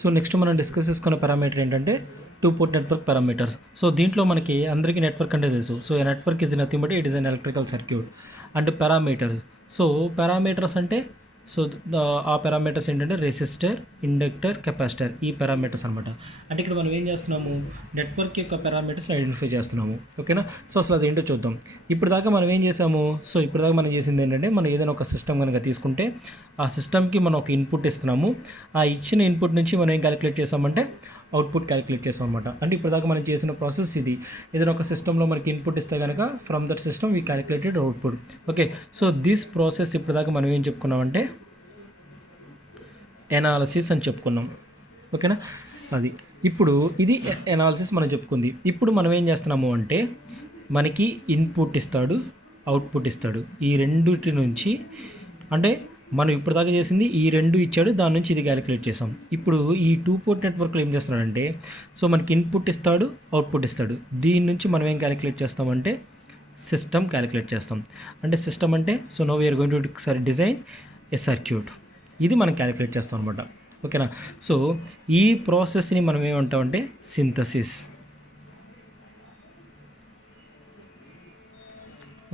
So next మనం discuss చేసుకున్న parameter ఏంటంటే two port network parameters. So దీంట్లో మనకి అందరికీ నెట్వర్క్ అంటే తెలుసు. So A network is nothing but it is an electrical circuit and parameters. So parameters అంటే సో ఆ పారామీటర్స్ ఏంటంటే రెసిస్టర్, ఇండక్టర్, కెపాసిటర్, ఈ పారామీటర్స్ అనమాట. అంటే ఇక్కడ మనం ఏం చేస్తున్నాము, నెట్వర్క్ యొక్క పారామీటర్స్ని ఐడెంటిఫై చేస్తున్నాము. ఓకేనా. సో అసలు అది ఏంటో చూద్దాం. ఇప్పుడు దాకా మనం ఏం చేసాము, సో ఇప్పుడు దాకా మనం చేసింది ఏంటంటే, మనం ఏదైనా ఒక సిస్టమ్ కనుక తీసుకుంటే ఆ సిస్టమ్కి మనం ఒక ఇన్పుట్ ఇస్తున్నాము. ఆ ఇచ్చిన ఇన్పుట్ నుంచి మనం ఏం క్యాలిక్యులేట్ చేసామంటే అవుట్పుట్ క్యాలిక్యులేట్ చేస్తాం అనమాట. అంటే ఇప్పుడు దాకా మనం చేసిన ప్రాసెస్ ఇది. ఏదైనా ఒక సిస్టంలో మనకి ఇన్పుట్ ఇస్తే కనుక from that system we calculated output. Okay. So this process ఇప్పుడు దాకా మనం ఏం చెప్పుకున్నామంటే ఎనాలిసిస్ అని చెప్పుకున్నాం. ఓకేనా. అది ఇప్పుడు ఇది ఎనాలిసిస్ మనం చెప్పుకుంది. ఇప్పుడు మనం ఏం చేస్తున్నాము అంటే మనకి ఇన్పుట్ ఇస్తాడు, అవుట్పుట్ ఇస్తాడు. ఈ రెండుటి నుంచి అంటే మనం ఇప్పుడు దాకా చేసింది ఈ రెండు ఇచ్చాడు, దాని నుంచి ఇది క్యాలిక్యులేట్ చేసాం. ఇప్పుడు ఈ టూ పోర్ట్ నెట్వర్క్లో ఏం చేస్తున్నాడంటే సో మనకి ఇన్పుట్ ఇస్తాడు, అవుట్పుట్ ఇస్తాడు. దీని నుంచి మనం ఏం క్యాలిక్యులేట్ చేస్తామంటే సిస్టమ్ క్యాలిక్యులేట్ చేస్తాం. అంటే సిస్టమ్ అంటే so now we're going to design a circuit. ఇది మనం క్యాలిక్యులేట్ చేస్తాం అనమాట. ఓకేనా. సో ఈ ప్రాసెస్ని మనం ఏమంటామంటే సింథసిస్.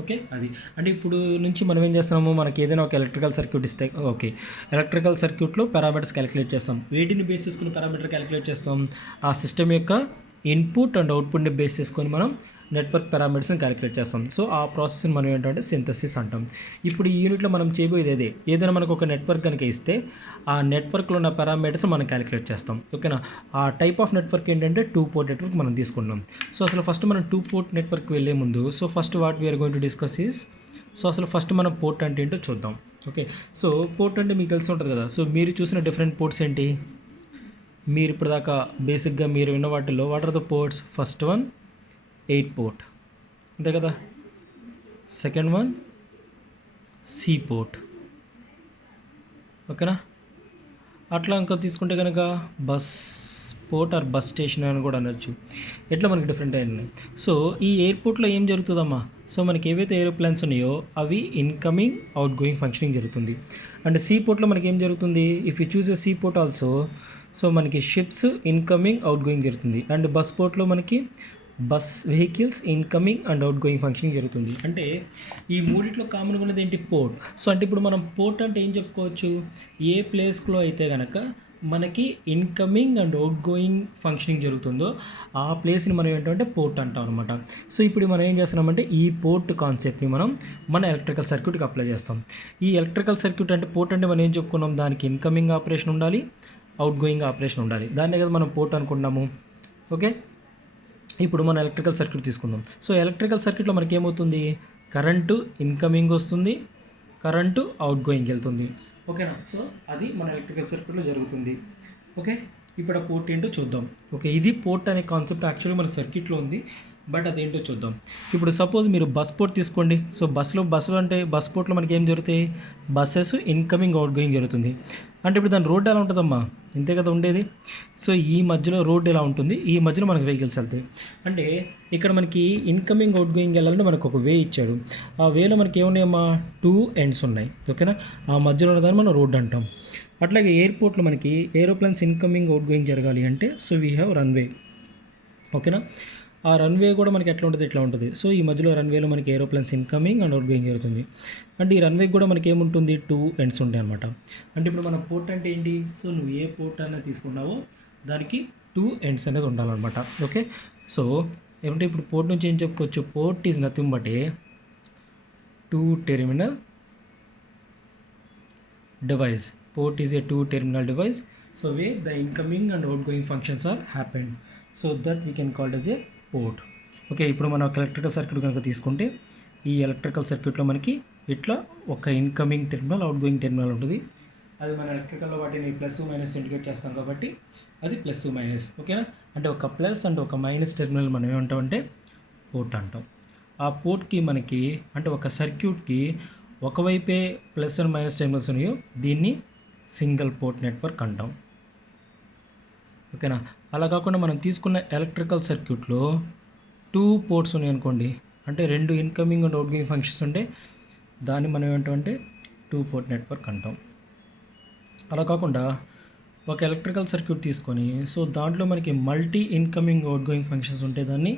ఓకే. అది అంటే ఇప్పుడు నుంచి మనం ఏం చేస్తున్నాము, మనకి ఏదైనా ఒక ఎలక్ట్రికల్ సర్క్యూట్ ఇస్తే ఓకే, ఎలక్ట్రికల్ సర్క్యూట్లో పారామీటర్స్ క్యాలిక్యులేట్ చేస్తాం. వీటిని బేస్ చేసుకుని పారామీటర్ క్యాలిక్యులేట్ చేస్తాం. ఆ సిస్టమ్ యొక్క ఇన్పుట్ అండ్ అవుట్పుట్ని బేస్ చేసుకొని మనం నెట్వర్క్ పారామీటర్స్ని క్యాలిక్యులేట్ చేస్తాం. సో ఆ ప్రాసెస్ని మనం ఏంటంటే సింథసిస్ అంటాం. ఇప్పుడు ఈ యూనిట్లో మనం చేయబోయేది అదే. ఏదైనా మనకు ఒక నెట్వర్క్ కనుక ఇస్తే ఆ నెట్వర్క్లో ఉన్న పారామీటర్స్ మనం క్యాలిక్యులేట్ చేస్తాం. ఓకేనా. ఆ టైప్ ఆఫ్ నెట్వర్క్ ఏంటంటే టూ పోర్ట్ నెట్వర్క్ మనం తీసుకున్నాం. సో అసలు ఫస్ట్ మనం టూ పోర్ట్ నెట్వర్క్ వెళ్ళే ముందు so first what we're going to discuss is so అసలు ఫస్ట్ మనం పోర్ట్ అంటే ఏంటో చూద్దాం. ఓకే. సో పోర్ట్ అంటే మీకు తెలిసి ఉంటుంది కదా. సో మీరు చూసిన డిఫరెంట్ పోర్ట్స్ ఏంటి, మీరు ఇప్పుడు దాకా బేసిక్గా మీరు విన్న వాటిల్లో what are the ports, first one 8 port అంతే కదా, సెకండ్ వన్ సి పోర్ట్. ఓకేనా. అట్లా ఇంకా తీసుకుంటే కనుక bus port or bus station అని కూడా అనొచ్చు. ఎట్లా మనకి డిఫరెంట్ అయినాయి. సో ఈ ఎయిర్పోర్ట్లో ఏం జరుగుతుందమ్మా, సో మనకి ఏవైతే ఏరోప్లేన్స్ ఉన్నాయో అవి ఇన్కమింగ్ అవుట్ గోయింగ్ ఫంక్షనింగ్ జరుగుతుంది. అండ్ సీ పోర్ట్లో మనకి ఏం జరుగుతుంది, if you choose a see port also so మనకి షిప్స్ ఇన్కమింగ్ అవుట్ గోయింగ్ జరుగుతుంది. అండ్ బస్ పోర్ట్లో మనకి bus vehicles incoming and out going functioning జరుగుతుంది. అంటే ఈ మూడిట్లో కామన్గా ఉన్నది ఏంటి, పోర్ట్. సో అంటే ఇప్పుడు మనం పోర్ట్ అంటే ఏం చెప్పుకోవచ్చు, ఏ ప్లేస్లో అయితే కనుక మనకి incoming and out going functioning జరుగుతుందో ఆ ప్లేస్ని మనం ఏంటంటే పోర్ట్ అంటాం అనమాట. సో ఇప్పుడు మనం ఏం చేస్తున్నామంటే ఈ పోర్ట్ కాన్సెప్ట్ని మనం మన ఎలక్ట్రికల్ సర్క్యూట్కి అప్లై చేస్తాం. ఈ ఎలక్ట్రికల్ సర్క్యూట్ అంటే పోర్ట్ అంటే మనం ఏం చెప్పుకున్నాం, దానికి ఇన్కమింగ్ ఆపరేషన్ ఉండాలి, అవుట్ గోయింగ్ ఆపరేషన్ ఉండాలి. దాన్నే కదా మనం పోర్ట్ అనుకున్నాము. ఓకే. ఇప్పుడు మన ఎలక్ట్రికల్ సర్క్యూట్ తీసుకుందాం. సో ఎలక్ట్రికల్ సర్క్యూట్లో మనకి ఏమవుతుంది, కరెంటు ఇన్కమింగ్ వస్తుంది, కరెంటు అవుట్ గోయింగ్ వెళ్తుంది. ఓకేనా. సో అది మన ఎలక్ట్రికల్ సర్క్యూట్లో జరుగుతుంది. ఓకే. ఇప్పుడు ఆ పోర్ట్ ఏంటో చూద్దాం. ఓకే. ఇది పోర్ట్ అనే కాన్సెప్ట్ యాక్చువల్లీ మన సర్క్యూట్లో ఉంది, బట్ అదేంటో చూద్దాం. ఇప్పుడు సపోజ్ మీరు బస్ పోర్ట్ తీసుకోండి. సో బస్సులో అంటే బస్ పోర్ట్లో మనకి ఏం జరుగుతాయి, బస్సెస్ ఇన్కమింగ్ అవుట్ గోయింగ్ జరుగుతుంది. అంటే ఇప్పుడు దాని రోడ్డు ఎలా ఉంటుందమ్మా, ఇంతే కదా ఉండేది. సో ఈ మధ్యలో రోడ్డు ఎలా ఉంటుంది, ఈ మధ్యలో మనకి వెహికల్స్ వెళ్తాయి. అంటే ఇక్కడ మనకి ఇన్కమింగ్ అవుట్ గోయింగ్ వెళ్ళాలంటే మనకు ఒక వే ఇచ్చాడు. ఆ వేలో మనకి ఏమున్నాయమ్మా, 2 ఎండ్స్ ఉన్నాయి. ఓకేనా. ఆ మధ్యలో ఉన్నదాన్ని మనం రోడ్డు అంటాం. అట్లాగే ఎయిర్పోర్ట్లో మనకి ఏరోప్లేన్స్ ఇన్కమింగ్ అవుట్ గోయింగ్ జరగాలి అంటే సో వీ హ్యావ్ రన్వే. ఓకేనా. ఆ రన్వే కూడా మనకి ఎట్లా ఉంటుంది, ఇట్లా ఉంటుంది. సో ఈ మధ్యలో రన్వేలో మనకి aeroplanes incoming and out going జరుగుతుంది. అంటే ఈ రన్వే కూడా మనకి ఏముంటుంది, 2 ఎండ్స్ ఉంటాయి అనమాట. అంటే ఇప్పుడు మన పోర్ట్ అంటే ఏంటి, సో నువ్వు ఏ పోర్ట్ అనేది తీసుకున్నావో దానికి 2 ఎండ్స్ అనేది ఉండాలన్నమాట. ఓకే. సో ఏమంటే ఇప్పుడు పోర్ట్ నుంచి ఏం చెప్పుకోవచ్చు, port is nothing but a 2 terminal device. Port is a 2 terminal device. So where the incoming and outgoing functions are happened. So that we can called as a port. Okay. ఇప్పుడు మనం ఒక electrical circuit కనుక తీసుకుంటే ఈ electrical సర్క్యూట్లో మనకి ఇట్లా ఒక incoming terminal, out going terminal ఉంటుంది. అది మన ఎలక్ట్రికల్లో వాటిని ప్లస్ మైనస్ ఇండికేట్ చేస్తాం కాబట్టి అది ప్లస్ మైనస్. ఓకేనా. అంటే ఒక ప్లస్ అండ్ ఒక మైనస్ టెర్మినల్ మనం ఏమంటామంటే పోర్ట్ అంటాం. ఆ పోర్ట్కి మనకి అంటే ఒక సర్క్యూట్కి ఒకవైపే ప్లస్ అండ్ మైనస్ టెర్మినల్స్ ఉన్నాయో దీన్ని సింగిల్ పోర్ట్ నెట్వర్క్ అంటాం. ఓకేనా. అలా కాకుండా మనం తీసుకున్న ఎలక్ట్రికల్ సర్క్యూట్లో 2 పోర్ట్స్ ఉన్నాయి అనుకోండి, అంటే 2 incoming and outgoing functions ఉంటే దాన్ని మనం ఏమంటామంటే 2 పోర్ట్ నెట్వర్క్ అంటాం. అలా కాకుండా ఒక ఎలక్ట్రికల్ సర్క్యూట్ తీసుకొని సో దాంట్లో మనకి multi incoming out going functions ఉంటే దాన్ని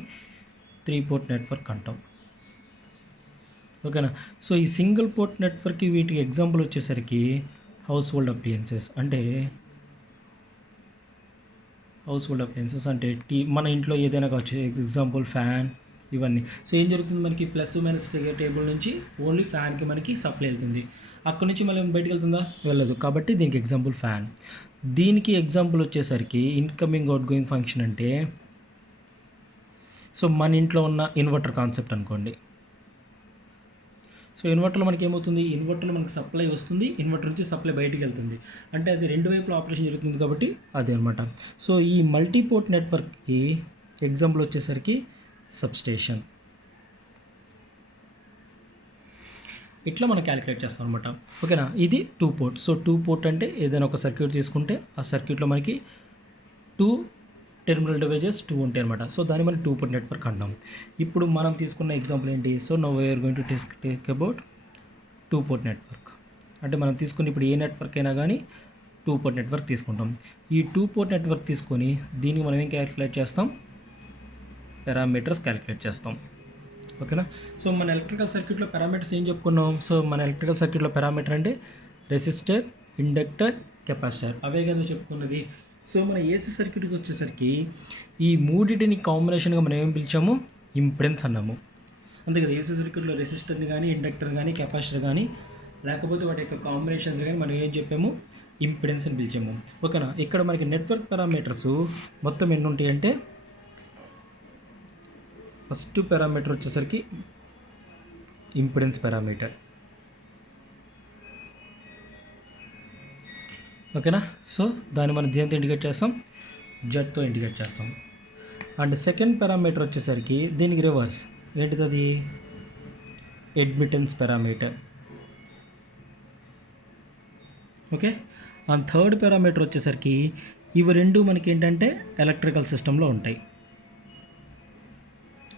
3 పోర్ట్ నెట్వర్క్ అంటాం. ఓకేనా. సో ఈ సింగిల్ పోర్ట్ నెట్వర్క్కి వీటికి ఎగ్జాంపుల్ వచ్చేసరికి హౌస్ హోల్డ్ అప్లియన్సెస్ అంటే అంటే మన ఇంట్లో ఏదైనా కావచ్చు, ఎగ్జాంపుల్ ఫ్యాన్, ఇవన్నీ. సో ఏం జరుగుతుంది, మనకి ప్లస్ మైనస్ టేబుల్ నుంచి ఓన్లీ ఫ్యాన్కి మనకి సప్లై వెళ్తుంది, అక్కడ నుంచి మళ్ళీ బయటకు వెళ్తుందా, వెళ్ళదు. కాబట్టి దీనికి ఎగ్జాంపుల్ ఫ్యాన్. దీనికి ఎగ్జాంపుల్ వచ్చేసరికి ఇన్కమింగ్ అవుట్ గోయింగ్ ఫంక్షన్ అంటే సో మన ఇంట్లో ఉన్న ఇన్వర్టర్ కాన్సెప్ట్ అనుకోండి. సో ఇన్వర్టర్లో మనకి ఏమవుతుంది, ఇన్వర్టర్లో మనకి సప్లై వస్తుంది, ఇన్వర్టర్ నుంచి సప్లై బయటికి వెళ్తుంది, అంటే అది రెండు వైపుల ఆపరేషన్ జరుగుతుంది కాబట్టి అదే అనమాట. సో ఈ మల్టీపోర్ట్ నెట్వర్క్కి ఎగ్జాంపుల్ వచ్చేసరికి సబ్స్టేషన్. ఇట్లా మనం క్యాలిక్యులేట్ చేస్తాం అనమాట. ఓకేనా. ఇది 2 పోర్ట్. సో 2 పోర్ట్ అంటే ఏదైనా ఒక సర్క్యూట్ తీసుకుంటే ఆ సర్క్యూట్లో మనకి 2 టెర్మినల్ డివైజెస్ 2 ఉంటాయి అనమాట. సో దాన్ని మనం 2 పోర్ట్ నెట్వర్క్ అంటాం. ఇప్పుడు మనం తీసుకున్న ఎగ్జాంపుల్ ఏంటి, so now we're going to take about 2 port network. అంటే మనం తీసుకుని ఇప్పుడు ఏ నెట్వర్క్ అయినా కానీ 2 పోర్ట్ నెట్వర్క్ తీసుకుంటాం. ఈ 2 పోర్ట్ నెట్వర్క్ తీసుకొని దీనికి మనం ఏం క్యాలిక్యులేట్ చేస్తాం, పారామీటర్స్ క్యాలిక్యులేట్ చేస్తాం. ఓకేనా. సో మన ఎలక్ట్రికల్ సర్క్యూట్లో పారామీటర్స్ ఏం చెప్పుకున్నాం, సో మన ఎలక్ట్రికల్ సర్క్యూట్లో పారామీటర్ అంటే రెసిస్టర్, ఇండక్టర్, కెపాసిటర్, అవే కదా చెప్పుకున్నది. సో మన ఏసీ సర్క్యూట్కి వచ్చేసరికి ఈ మూడింటిని కాంబినేషన్గా మనం ఏం పిలిచాము, ఇంపిడెన్స్ అన్నాము. అంతే కదా. ఏసీ సర్క్యూట్లో రెసిస్టర్ని కానీ, ఇండక్టర్ కానీ, కెపాసిటర్ కానీ, లేకపోతే వాటి యొక్క కాంబినేషన్స్ కానీ మనం ఏం చెప్పాము, ఇంపిడెన్స్ అని పిలిచాము. ఓకేనా. ఇక్కడ మనకి నెట్వర్క్ పారామీటర్స్ మొత్తం ఎన్ని ఉంటాయి అంటే, ఫస్ట్ పారామీటర్ వచ్చేసరికి ఇంపిడెన్స్ పారామీటర్. ఓకేనా. సో దాన్ని మనం దేంతో ఇండికేట్ చేస్తాం, జెడ్తో ఇండికేట్ చేస్తాం. అండ్ సెకండ్ పారామీటర్ వచ్చేసరికి దీనికి రివర్స్ ఏంటిది, అది admittance parameter. Okay. And third parameter వచ్చేసరికి ఇవి రెండు మనకి ఏంటంటే ఎలక్ట్రికల్ సిస్టంలో ఉంటాయి.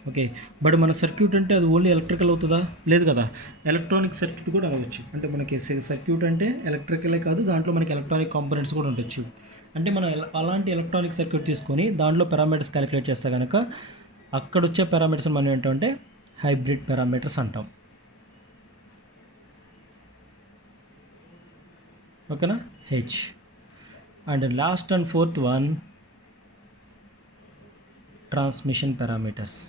ఓకే. బట్ మన సర్క్యూట్ అంటే అది ఓన్లీ ఎలక్ట్రికల్ అవుతుందా, లేదు కదా, ఎలక్ట్రానిక్ సర్క్యూట్ కూడా అవ్వచ్చు. అంటే మనకి సర్క్యూట్ అంటే ఎలక్ట్రికలే కాదు, దాంట్లో మనకి ఎలక్ట్రానిక్ కాంపోనెంట్స్ కూడా ఉండొచ్చు. అంటే మనం అలాంటి ఎలక్ట్రానిక్ సర్క్యూట్ తీసుకొని దాంట్లో పారామీటర్స్ క్యాలిక్యులేట్ చేస్తే కనుక అక్కడ వచ్చే పారామీటర్స్ మనం ఏంటంటే హైబ్రిడ్ పారామీటర్స్ అంటాం. ఓకేనా. H. And last and fourth one transmission parameters.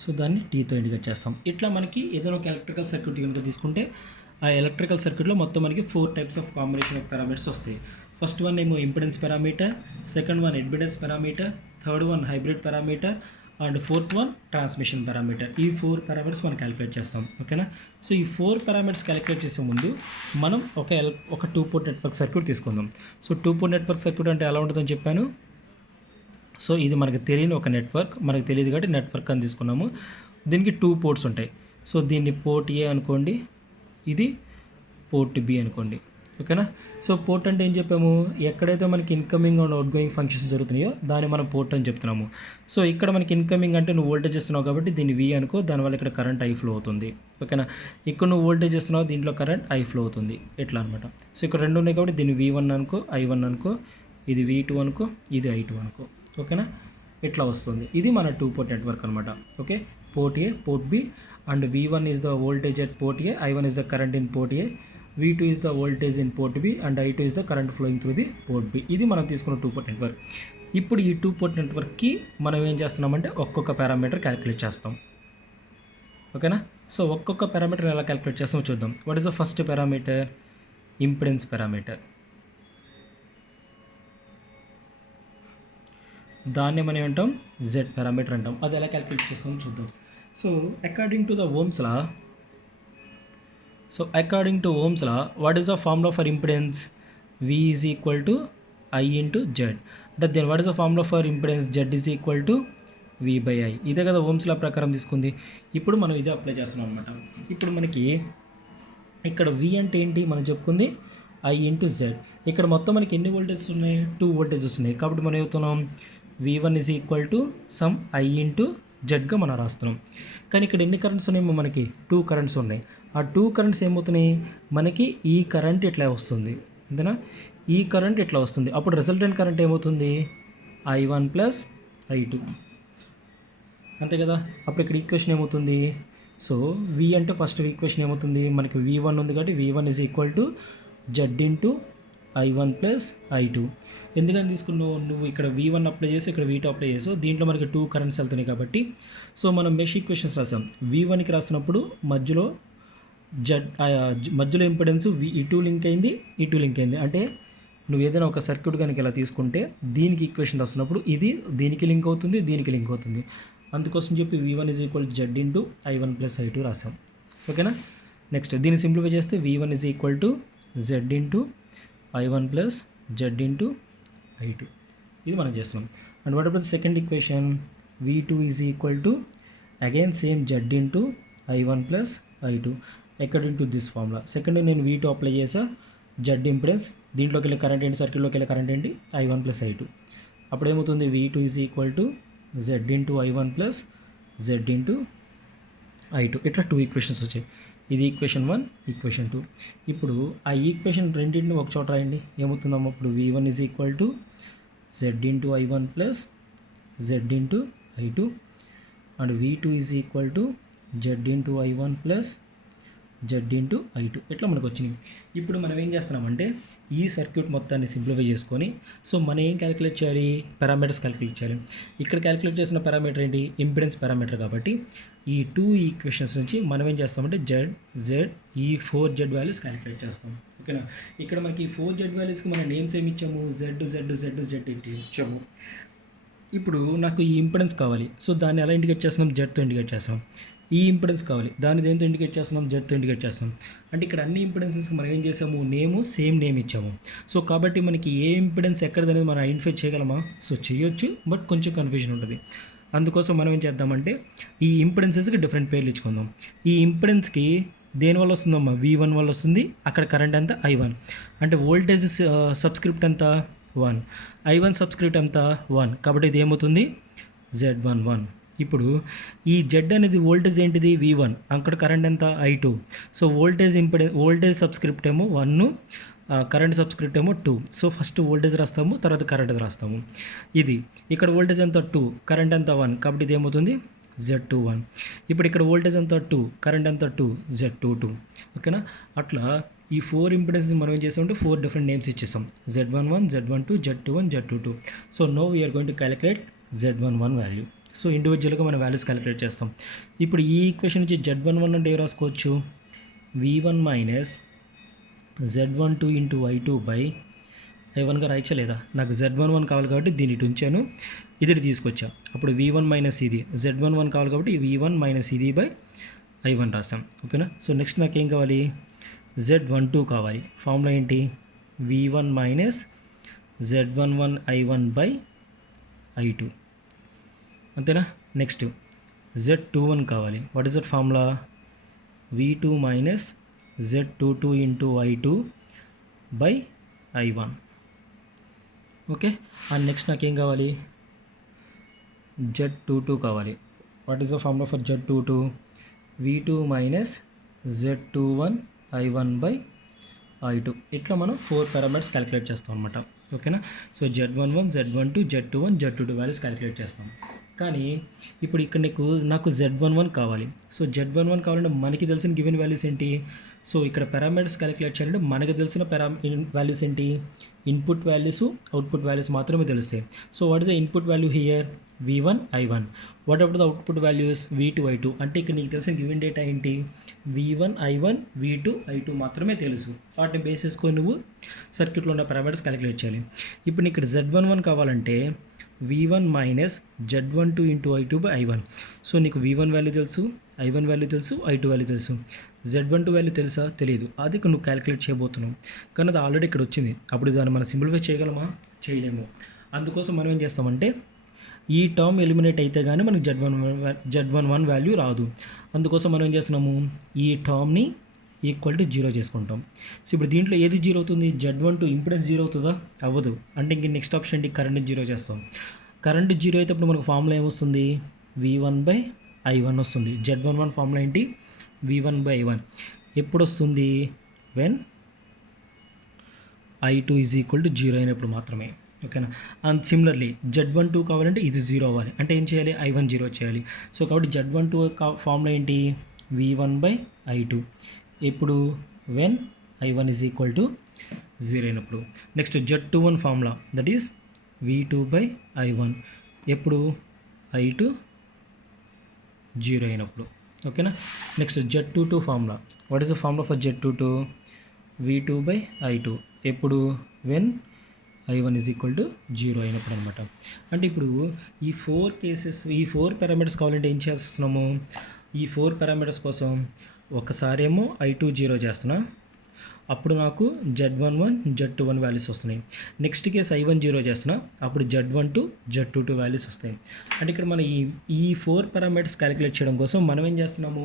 So దాన్ని టీతో ఇండికేట్ చేస్తాం. ఇట్లా మనకి ఏదైనా ఒక ఎలక్ట్రికల్ సర్క్యూట్ కనుక తీసుకుంటే ఆ ఎలక్ట్రికల్ సర్క్యూట్లో మొత్తం మనకి 4 types of combination of parameters వస్తాయి. ఫస్ట్ వన్ ఏమో impedance parameter, second one admittance parameter, third one hybrid parameter, and fourth one transmission parameter. ఈ 4 పారామీటర్స్ మనం క్యాలిక్యులేట్ చేస్తాం. ఓకేనా. సో ఈ 4 పారామీటర్స్ క్యాలిక్యులేట్ చేసే ముందు మనం ఒక 2 పోర్ట్ నెట్వర్క్ సర్క్యూట్ తీసుకుందాం. సో 2 పోర్ట్ నెట్వర్క్ సర్క్యూట్ అంటే ఎలా ఉంటుందని చెప్పాను. సో ఇది మనకు తెలియని ఒక నెట్వర్క్, మనకు తెలియదు కాబట్టి నెట్వర్క్ అని తీసుకున్నాము. దీనికి 2 పోర్ట్స్ ఉంటాయి. సో దీన్ని పోర్ట్ ఏ అనుకోండి, ఇది పోర్ట్ బి అనుకోండి. ఓకేనా. సో పోర్ట్ అంటే ఏం చెప్పాము, ఎక్కడైతే మనకి incoming and outgoing functions జరుగుతున్నాయో దాన్ని మనం పోర్ట్ అని చెప్తున్నాము. సో ఇక్కడ మనకి ఇన్కమింగ్ అంటే నువ్వు వోల్టేజ్ ఇస్తున్నావు కాబట్టి దీన్ని వి అనుకో, దానివల్ల ఇక్కడ కరెంట్ ఐ ఫ్లో అవుతుంది. ఓకేనా. ఇక్కడ నువ్వు వోల్టేజ్ ఇస్తున్నావు, దీంట్లో కరెంట్ ఐ ఫ్లో అవుతుంది, ఎట్లా అనమాట. సో ఇక్కడ రెండు ఉన్నాయి కాబట్టి దీన్ని V1 అనుకో, I1 అనుకో, ఇది V2 అనుకో, ఇది I2 అనుకో. ఓకేనా. ఇట్లా వస్తుంది. ఇది మన 2 పోర్ట్ నెట్వర్క్ అనమాట. Okay. Port A, port B, and V1 is the voltage at port A, I1 is the current in port A, V2 is the voltage in port B, and I2 is the current flowing through the port B. ఇది మనం తీసుకున్న 2 port network. ఇప్పుడు ఈ 2 port నెట్వర్క్కి మనం ఏం చేస్తున్నామంటే ఒక్కొక్క parameter calculate చేస్తాం. ఓకేనా. సో ఒక్కొక్క పారామీటర్ ఎలా క్యాలిక్యులేట్ చేస్తామో చూద్దాం. What is the first parameter, impedance parameter. దాన్ని మనం ఏమంటాం, జెడ్ పారామీటర్ అంటాం. అది ఎలా క్యాలిక్యులేట్ చేస్తామో చూద్దాం. So according to Ohm's law, what is the formula for impedance? V is equal to I into Z. But then what is the formula for impedance? Z is equal to V by I. ఇదే కదా Ohm's law ప్రకారం తీసుకుంది. ఇప్పుడు మనం ఇదే apply చేస్తున్నాం అనమాట. ఇప్పుడు మనకి ఇక్కడ V అంటే ఏంటి మనం చెప్పుకుంది, I into Z. ఇక్కడ మొత్తం మనకి ఎన్ని వోల్టేజెస్ ఉన్నాయి, 2 వోల్టేజెస్ ఉన్నాయి. కాబట్టి మనం ఏమవుతున్నాం, V1 is equal to some I into జెడ్గా మనం రాస్తున్నాం. కానీ ఇక్కడ ఎన్ని కరెంట్స్ ఉన్నాయేమో మనకి 2 కరెంట్స్ ఉన్నాయి. ఆ 2 కరెంట్స్ ఏమవుతున్నాయి మనకి ఈ కరెంట్ ఇట్లా వస్తుంది అంతేనా, ఈ కరెంట్ ఇట్లా వస్తుంది. అప్పుడు రిజల్టెంట్ కరెంట్ ఏమవుతుంది I1 ప్లస్ I2 అంతే కదా. అప్పుడు ఇక్కడ ఈక్వేషన్ ఏమవుతుంది, సో V అంటే ఫస్ట్ ఈక్వేషన్ ఏమవుతుంది మనకి V1 ఉంది కాబట్టి V1 is equal to Z into I1 plus I2. ఎందుకని తీసుకున్నావు నువ్వు ఇక్కడ V1 అప్లై చేసి ఇక్కడ V2 అప్లై చేసావు, దీంట్లో మనకి 2 కరెంట్స్ వెళ్తున్నాయి కాబట్టి సో మనం మెష్ ఈక్వేషన్స్ రాసాం. V1కి రాసినప్పుడు మధ్యలో మధ్యలో ఇంపెడెన్స్ ఇటు లింక్ అయింది ఇటు లింక్ అయింది. అంటే నువ్వు ఏదైనా ఒక సర్క్యూట్ కనుక ఇలా తీసుకుంటే దీనికి ఈక్వేషన్ రాసినప్పుడు ఇది దీనికి లింక్ అవుతుంది, దీనికి లింక్ అవుతుంది. అందుకోసం చెప్పి V1 is equal Z into I1 plus I2 రాసాం. ఓకేనా. నెక్స్ట్ దీన్ని సింప్లిఫై చేస్తే V1 is equal to Z into I1 plus Z into I2 ఇది మనం చేస్తున్నాం. And what about the second equation V2 is equal to again same Z into I1 plus I2 according to this formula. Second నేను V2 apply చేసా, Z impedance, దీంట్లోకి వెళ్ళే current ఏంటి, సర్క్యూట్లోకి వెళ్ళే current ఏంటి I1 ప్లస్ I2. అప్పుడు ఏమవుతుంది V2 is equal to Z into I1 plus Z into I2. ఇట్లా 2 ఈక్వేషన్స్ వచ్చాయి. ఇది ఈక్వేషన్ 1, ఈక్వేషన్ 2. ఇప్పుడు ఆ ఈక్వేషన్ రెండింటిని ఒక చోట రాయండి. ఏమవుతుందమ్మా ఇప్పుడు V1 is equal to Z into I1 plus Z into I2 and V2 is equal to Z into I1 plus Z into I2. ఇట్లా మనకు వచ్చినాయి. ఇప్పుడు మనం ఏం చేస్తున్నామంటే ఈ సర్క్యూట్ మొత్తాన్ని సింప్లిఫై చేసుకొని సో మనం ఏం క్యాలిక్యులేట్ చేయాలి, పారామీటర్స్ క్యాలిక్యులేట్ చేయాలి. ఇక్కడ క్యాలిక్యులేట్ చేసిన పారామీటర్ ఏంటి, ఇంపిడెన్స్ పారామీటర్. కాబట్టి ఈ 2 ఈక్వేషన్స్ నుంచి మనం ఏం చేస్తామంటే జెడ్ ఈ 4Z వాల్యూస్ క్యాలిక్యులేట్ చేస్తాం. ఓకేనా. ఇక్కడ మనకి ఈ 4Z వాల్యూస్కి మన నేమ్స్ ఏమి ఇచ్చాము, జెడ్ ఇచ్చాము. ఇప్పుడు నాకు ఈ ఇంపిడెన్స్ కావాలి, సో దాన్ని ఎలా ఇండికేట్ చేస్తున్నాం, జెడ్తో ఇండికేట్ చేస్తాం. ఈ ఇంపిడెన్స్ కావాలి, దాన్ని దేంతో ఇండికేట్ చేస్తున్నాం, జెడ్తో ఇండికేట్ చేస్తాం. అంటే ఇక్కడ అన్ని ఇంపిడెన్సెస్కి మనం ఏం చేసాము, సేమ్ నేమ్ ఇచ్చాము. సో కాబట్టి మనకి ఏ ఇంపిడెన్స్ ఎక్కడదనేది మనం ఐడెంటిఫై చేయగలమా, సో చేయొచ్చు, బట్ కొంచెం కన్ఫ్యూజన్ ఉంటుంది. అందుకోసం మనం ఏం చేద్దామంటే ఈ ఇంపిడెన్సెస్కి డిఫరెంట్ పేర్లు ఇచ్చుకుందాం. ఈ ఇంపిడెన్స్కి దేనివల్ల వస్తుందమ్మా, V1 వల్ల వస్తుంది. అక్కడ కరెంట్ ఎంత I1, అంటే వోల్టేజ్ సబ్స్క్రిప్ట్ ఎంత 1, I1 సబ్స్క్రిప్ట్ ఎంత 1. కాబట్టి ఇది ఏమవుతుంది Z11. ఇప్పుడు ఈ జెడ్ అనేది వోల్టేజ్ ఏంటిది V1, అక్కడ కరెంట్ ఎంత I2. సో వోల్టేజ్ సబ్స్క్రిప్ట్ ఏమో 1, కరెంట్ సబ్స్క్రిప్ట్ ఏమో 2. సో ఫస్ట్ వోల్టేజ్ రాస్తాము, తర్వాత కరెంట్ రాస్తాము. ఇది ఇక్కడ వోల్టేజ్ ఎంత 2, కరెంట్ ఎంత 1. కాబట్టి ఇది ఏమవుతుంది Z21. ఇప్పుడు ఇక్కడ వోల్టేజ్ ఎంత 2, కరెంట్ ఎంత 2, Z22. ఓకేనా. అట్లా ఈ 4 ఇంపిడెన్సెస్ మనం ఏం చేసామంటే 4 డిఫరెంట్ నేమ్స్ ఇచ్చేసాం, Z11, Z12, Z21, Z22. So now we're going to calculate Z11 value. So ఇండివిజువల్గా మనం వాల్యూస్ క్యాలిక్యులేట్ చేస్తాం. ఇప్పుడు ఈ ఈక్వేషన్ నుంచి Z11 అంటే ఏం రాసుకోవచ్చు, V1 minus Z12 into I2 by I1గా రాయచ్చలేదా. నాకు Z11 కావాలి కాబట్టి దీన్ని ఇటు ఉంచాను, ఇది తీసుకొచ్చా. అప్పుడు V1 మైనస్ ఇది, Z11 కావాలి కాబట్టి V1 మైనస్ ఇది బై I1 రాసాం. ఓకేనా. సో నెక్స్ట్ నాకు ఏం కావాలి, Z12 కావాలి. ఫార్ములా ఏంటి, V1 minus Z11 I1 by I2. అంతేనా. నెక్స్ట్ Z21 కావాలి. What is that formula, V2 minus Z22 into I2 by I1. Okay. And next నాకేం కావాలి, Z22 కావాలి. What is the formula for Z22, V2 minus Z21 I1 by I2. ఇట్లా మనం 4 parameters calculate చేస్తాం అనమాట. ఓకేనా. So Z11, Z12, Z21, Z22 values calculate చేస్తాం. కానీ ఇప్పుడు ఇక్కడ నాకు Z11 కావాలి. సో Z11 కావాలంటే మనకి తెలిసిన గివెన్ వాల్యూస్ ఏంటి, సో ఇక్కడ పారామీటర్స్ క్యాలిక్యులేట్ చేయాలంటే మనకు తెలిసిన వాల్యూస్ ఏంటి, ఇన్పుట్ వాల్యూస్, అవుట్పుట్ వాల్యూస్ మాత్రమే తెలుస్తాయి. So what is the input value here, V1 I1. What about the output values, V2 I2. అంటే ఇక్కడ నీకు తెలిసిన గివెన్ డేటా ఏంటి, V1 I1, V2 I2 మాత్రమే తెలుసు. వాటిని బేస్ చేసుకొని నువ్వు సర్క్యూట్లో ఉన్న పారామీటర్స్ క్యాలిక్యులేట్ చేయాలి. ఇప్పుడు నీకు ఇక్కడ Z11 కావాలంటే V1 minus Z12 into I2 by I1. So నీకు V1 వాల్యూ తెలుసు, I1 వాల్యూ తెలుసు, I2 వాల్యూ తెలుసు. Z12 వాల్యూ తెలుసా, తెలియదు. అది నువ్వు క్యాలిక్యులేట్ చేయబోతున్నావు, కానీ అది ఆల్రెడీ ఇక్కడ వచ్చింది. అప్పుడు దాన్ని మనం సింప్లిఫై చేయగలమా, చేయలేము. అందుకోసం మనం ఏం చేస్తామంటే ఈ టర్మ్ ఎలిమినేట్ అయితే కానీ మనకు Z11 వాల్యూ రాదు. అందుకోసం మనం ఏం చేస్తున్నాము, ఈ టర్మ్ని ఈక్వల్ టు 0 చేసుకుంటాం. సో ఇప్పుడు దీంట్లో ఏది 0 అవుతుంది, Z12 ఇంపిడెన్స్ 0 అవుతుందా, అవ్వదు. అంటే ఇంక నెక్స్ట్ ఆప్షన్ ఏంటి, కరెంట్ 0 చేస్తాం. కరెంట్ 0 అయితే మనకు ఫార్ములా ఏమొస్తుంది, V1/I1 వస్తుంది. Z11 ఫార్ములా ఏంటి? V1/I1 ఎప్పుడు వస్తుంది? When I2 is equal to 0 అయినప్పుడు మాత్రమే. ఓకేనా? అండ్ సిమిలర్లీ Z12 కావాలంటే ఇది 0 అవ్వాలి. అంటే ఏం చేయాలి? I1 0 చేయాలి. సో కాబట్టి Z12 ఫార్ములా ఏంటి? V1/I2 ఎప్పుడు? When I1 is equal to 0 అయినప్పుడు. Next Z21 formula that is V2/I1 ఎప్పుడు? I2 0 అయినప్పుడు. ఓకేనా? Next Z22 formula. What is the formula for Z22? V2/I2 ఎప్పుడు? When I1 is equal to 0 అయినప్పుడు అనమాట. అంటే ఇప్పుడు ఈ 4 కేసెస్, ఈ 4 పారామీటర్స్ కావాలంటే ఏం చేస్తున్నాము? ఈ 4 పారామీటర్స్ కోసం ఒకసారేమో I2 0 చేస్తున్నా, అప్పుడు నాకు Z11 Z21 వాల్యూస్ వస్తున్నాయి. నెక్స్ట్ కేసు I1 0 చేస్తున్నా, అప్పుడు Z12 Z22 వాల్యూస్ వస్తాయి. అంటే ఇక్కడ మన ఈ 4 పారామీటర్స్ క్యాలిక్యులేట్ చేయడం కోసం మనం ఏం చేస్తున్నాము?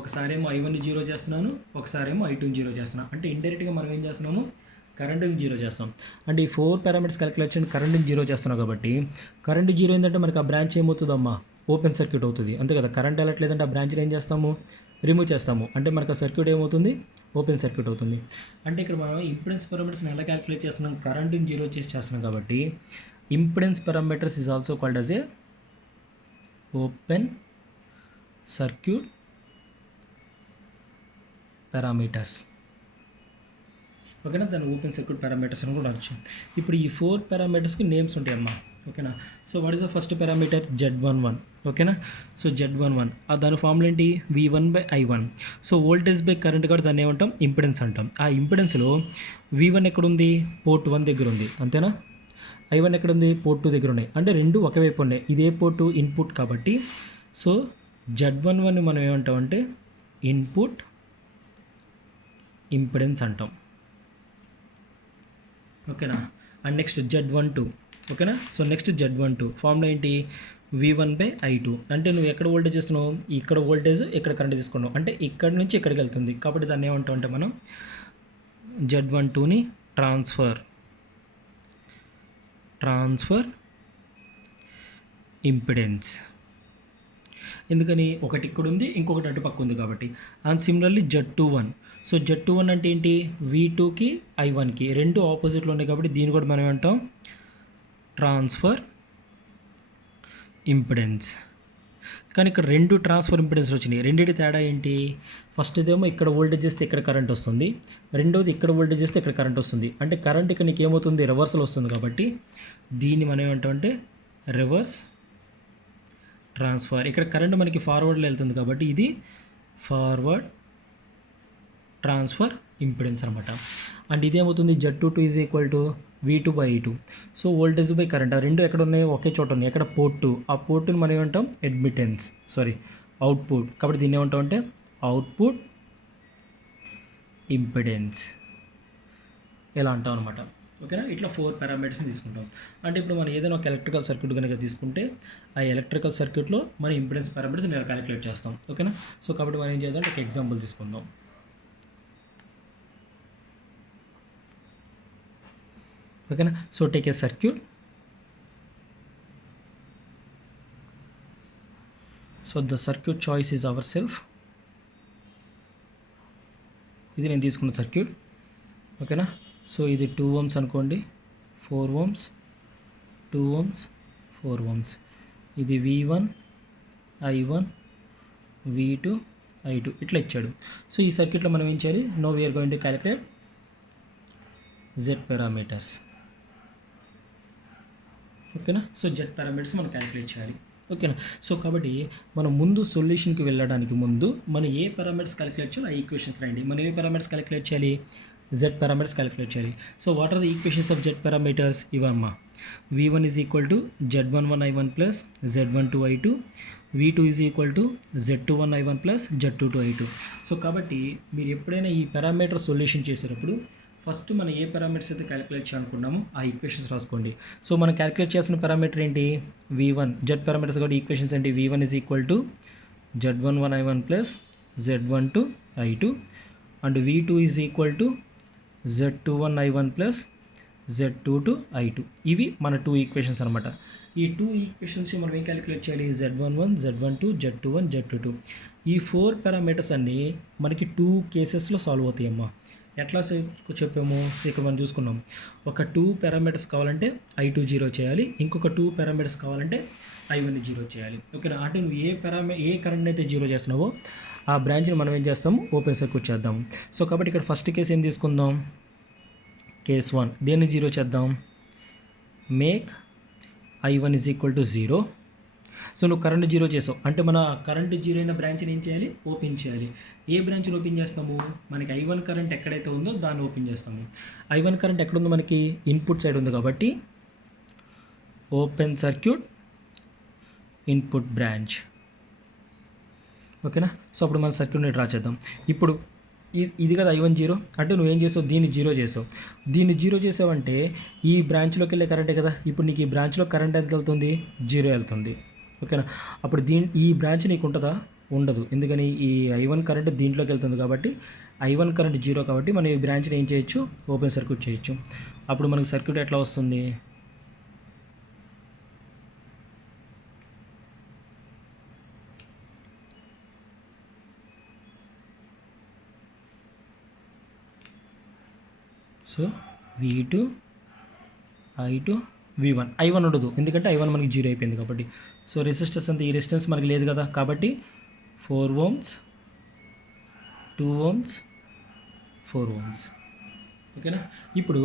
ఒకసారేమో I1 0 చేస్తున్నాను, ఒకసారేమో I2 0 చేస్తున్నాను. అంటే ఇండైరెక్ట్గా మనం ఏం చేస్తున్నాము? కరెంట్ని 0 చేస్తాం. అంటే ఈ 4 పారామీటర్స్ క్యాలిక్యులేషన్ కరెంట్ని 0 చేస్తున్నాం కాబట్టి కరెంట్ 0 ఏంటంటే మనకి ఆ బ్రాంచ్ ఏమవుతుందమ్మా? ఓపెన్ సర్క్యూట్ అవుతుంది. అంతే కదా? కరెంట్ వెళ్ళట్లేదంటే ఆ బ్రాంచ్ని ఏం చేస్తాము? రిమూవ్ చేస్తాము. అంటే మనకు ఆ సర్క్యూట్ ఏమవుతుంది? ఓపెన్ సర్క్యూట్ అవుతుంది. అంటే ఇక్కడ మనం ఇంపిడెన్స్ పారామీటర్స్ని ఎలా క్యాలిక్యులేట్ చేస్తున్నాం? కరెంట్ని 0 చేసి చేస్తున్నాం కాబట్టి impedance parameters is also called as a open circuit parameters. ఓకేనా? దాన్ని ఓపెన్ సర్క్యూట్ పారామీటర్స్ అని కూడా అనొచ్చు. ఇప్పుడు ఈ 4 పారామీటర్స్కి నేమ్స్ ఉంటాయి అమ్మా. ఓకేనా? So what is the first parameter? Z11. ఓకేనా? సో Z11 దాని ఫార్ములా ఏంటి? V1/I1. So voltage by current కూడా దాన్ని ఏమంటాం? ఇంపిడెన్స్ అంటాం. ఆ ఇంపిడెన్స్లో V1 ఎక్కడుంది? పోర్ట్ 1 దగ్గర ఉంది. అంతేనా? I1 ఎక్కడుంది? పోర్ట్ 2 దగ్గర ఉన్నాయి. అంటే రెండు ఒకవైపు ఉన్నాయి. ఇదే పోర్టు ఇన్పుట్ కాబట్టి సో Z11 మనం ఏమంటాం అంటే ఇన్పుట్ ఇంపిడెన్స్ అంటాం. ఓకేనా? And next Z12. ఓకేనా? సో నెక్స్ట్ Z12 ఫార్ములా ఏంటి? V1/I2. అంటే నువ్వు ఎక్కడ వోల్టేజ్ ఇస్తున్నావు? ఇక్కడ వోల్టేజ్, ఇక్కడ కరెంట్ తీసుకున్నావు. అంటే ఇక్కడ నుంచి ఇక్కడికి వెళ్తుంది కాబట్టి దాన్ని ఏమంటాం అంటే మనం Z12ని ట్రాన్స్ఫర్ ఇంపిడెన్స్. ఎందుకని? ఒకటి ఇక్కడ ఉంది, ఇంకొకటి అటుపక్క ఉంది కాబట్టి. And similarly Z21. So Z21 అంటే ఏంటి? V2కి I1కి రెండు ఆపోజిట్లో ఉన్నాయి కాబట్టి దీన్ని కూడా మనం ఏమంటాం? Transfer impedance. కానీ ఇక్కడ రెండు ట్రాన్స్ఫర్ ఇంపిడెన్స్లు వచ్చినాయి. రెండింటి తేడా ఏంటి? ఫస్ట్ ఇదేమో ఇక్కడ వోల్టేజ్ చేస్తే ఇక్కడ కరెంట్ వస్తుంది, రెండోది ఇక్కడ వోల్టేజ్ చేస్తే ఇక్కడ కరెంట్ వస్తుంది. అంటే కరెంట్ ఇక్కడ నీకు ఏమవుతుంది? రివర్సల్ వస్తుంది కాబట్టి దీన్ని మనం ఏమంటాం అంటే రివర్స్ ట్రాన్స్ఫర్. ఇక్కడ కరెంట్ మనకి ఫార్వర్డ్లో వెళ్తుంది కాబట్టి ఇది ఫార్వర్డ్ ట్రాన్స్ఫర్ ఇంపిడెన్స్ అనమాట. అండ్ ఇదేమవుతుంది? Z22 is equal to V2/I2. So voltage by current ఆ రెండు ఎక్కడ ఉన్నాయి? ఒకే చోట ఉన్నాయి. ఎక్కడ? పోర్ట్ 2. ఆ పోర్ట్ని మనం ఏమంటాం? అవుట్పుట్. కాబట్టి దీన్ని ఏమంటాం అంటే అవుట్పుట్ ఇంపిడెన్స్ ఇలా అంటాం అనమాట. ఓకేనా? ఇట్లా 4 పారామీటర్స్ని తీసుకుంటాం. అంటే ఇప్పుడు మనం ఏదైనా ఒక ఎలక్ట్రికల్ సర్క్యూట్ కనుక తీసుకుంటే ఆ ఎలక్ట్రికల్ సర్క్యూట్లో మన ఇంపిడెన్స్ పారామీటర్స్ నేను క్యాలిక్యులేట్ చేస్తాం. ఓకేనా? సో కాబట్టి మనం ఏం చేద్దాం? ఒక ఎగ్జాంపుల్ తీసుకుందాం. ఓకేనా? So take a circuit. So the circuit choice is our self. ఇది నేను తీసుకున్న సర్క్యూట్. ఓకేనా? సో ఇది 2 ohms అనుకోండి, 4 ohms, 2 ohms, 4 ohms. ఇది V1, I1, V2, I2 ఇట్లా ఇచ్చాడు. సో ఈ సర్క్యూట్లో మనం ఏం చేయాలి? Now we're going to calculate Z parameters. ఓకేనా? సో Z పారామీటర్స్ మనం క్యాలిక్యులేట్ చేయాలి. ఓకేనా? సో కాబట్టి మనం ముందు సొల్యూషన్కి వెళ్ళడానికి ముందు మనం ఏ పారామీటర్స్ క్యాలిక్యులేట్ చేయాలి? ఆ ఈక్వేషన్స్ రాయండి. మనం ఏ పారామీటర్స్ క్యాలిక్యులేట్ చేయాలి? Z పారామీటర్స్ క్యాలిక్యులేట్ చేయాలి. So what are the equations of Z parameters? ఇవమ్మా. V1 is equal to Z11I1 plus Z12I2. V2 is equal to Z21I1 plus Z22I2. So కాబట్టి మీరు ఎప్పుడైనా ఈ పారామీటర్ సొల్యూషన్ చేసేటప్పుడు ఫస్ట్ మనం ఏ పారామీటర్స్ అయితే క్యాలిక్యులేట్ చేయాలనుకున్నామో ఆ ఈక్వేషన్స్ రాసుకోండి. సో మనం క్యాలిక్యులేట్ చేసిన పారామీటర్ ఏంటి? V1. Z పారామీటర్స్ కూడా ఈక్వేషన్స్ ఏంటి? V1 is equal to Z11I1 plus Z12I2 and V2 is equal to Z21I1 plus Z2 to I2. ఇవి మన 2 ఈక్వేషన్స్ అనమాట. ఈ 2 ఈక్వేషన్స్ మనం ఏం క్యాలిక్యులేట్ చేయాలి? Z11, Z12, Z21, Z22. ఈ 4 పారామీటర్స్ అన్నీ మనకి 2 కేసెస్లో సాల్వ్ అవుతాయమ్మా. ఎట్లా చెప్పాము? ఇక్కడ మనం చూసుకున్నాం. ఒక 2 పారామీటర్స్ కావాలంటే I2 జీరో చేయాలి, ఇంకొక 2 పారామీటర్స్ కావాలంటే I1 జీరో చేయాలి. ఓకేనా? అంటే నువ్వు ఏ కరెంట్ అయితే జీరో చేస్తున్నావో ఆ బ్రాంచ్ని మనం ఏం చేస్తాము? ఓపెన్ సర్క్యూట్ చేద్దాం. సో కాబట్టి ఇక్కడ ఫస్ట్ కేసు ఏం తీసుకుందాం? కేస్ 1. దేన్ని జీరో చేద్దాం? Make I1 is equal to 0. So నువ్వు కరెంట్ జీరో చేసావు అంటే మన కరెంట్ జీరో అయిన బ్రాంచ్ని ఏం చేయాలి? ఓపెన్ చేయాలి. ఏ బ్రాంచ్ని ఓపెన్ చేస్తాము? మనకి I1 కరెంట్ ఎక్కడైతే ఉందో దాన్ని ఓపెన్ చేస్తాము. I1 కరెంట్ ఎక్కడ ఉందో? మనకి ఇన్పుట్ సైడ్ ఉంది కాబట్టి ఓపెన్ సర్క్యూట్ ఇన్పుట్ బ్రాంచ్. ఓకేనా? సో అప్పుడు మన సర్క్యూట్ని డ్రా చేద్దాం. ఇప్పుడు ఇది కదా I1 జీరో అంటే నువ్వేం చేసావు? దీన్ని జీరో చేసావు. దీన్ని జీరో చేసావంటే ఈ బ్రాంచ్లోకి వెళ్ళే కరెంటే కదా. ఇప్పుడు నీకు ఈ బ్రాంచ్లో కరెంట్ ఎంత వెళ్తుంది? జీరో వెళ్తుంది. ఓకేనా? అప్పుడు ఈ బ్రాంచ్ నీకు ఉంటుందా? ఉండదు. ఎందుకని? ఈ I1 కరెంట్ దీంట్లోకి వెళ్తుంది కాబట్టి I1 కరెంట్ జీరో కాబట్టి మనం ఈ బ్రాంచ్ని ఏం చేయొచ్చు? ఓపెన్ సర్క్యూట్ చేయొచ్చు. అప్పుడు మనకు సర్క్యూట్ ఎట్లా వస్తుంది? So V2 I2 V1. I1 ఉండదు ఎందుకంటే I1 మనకి జీరో అయిపోయింది కాబట్టి. సో రెసిస్టెన్స్ అంతా ఈ రెసిస్టెన్స్ మనకి లేదు కదా కాబట్టి 4 ohms 2 ohms 4 ohms. ఓకేనా? ఇప్పుడు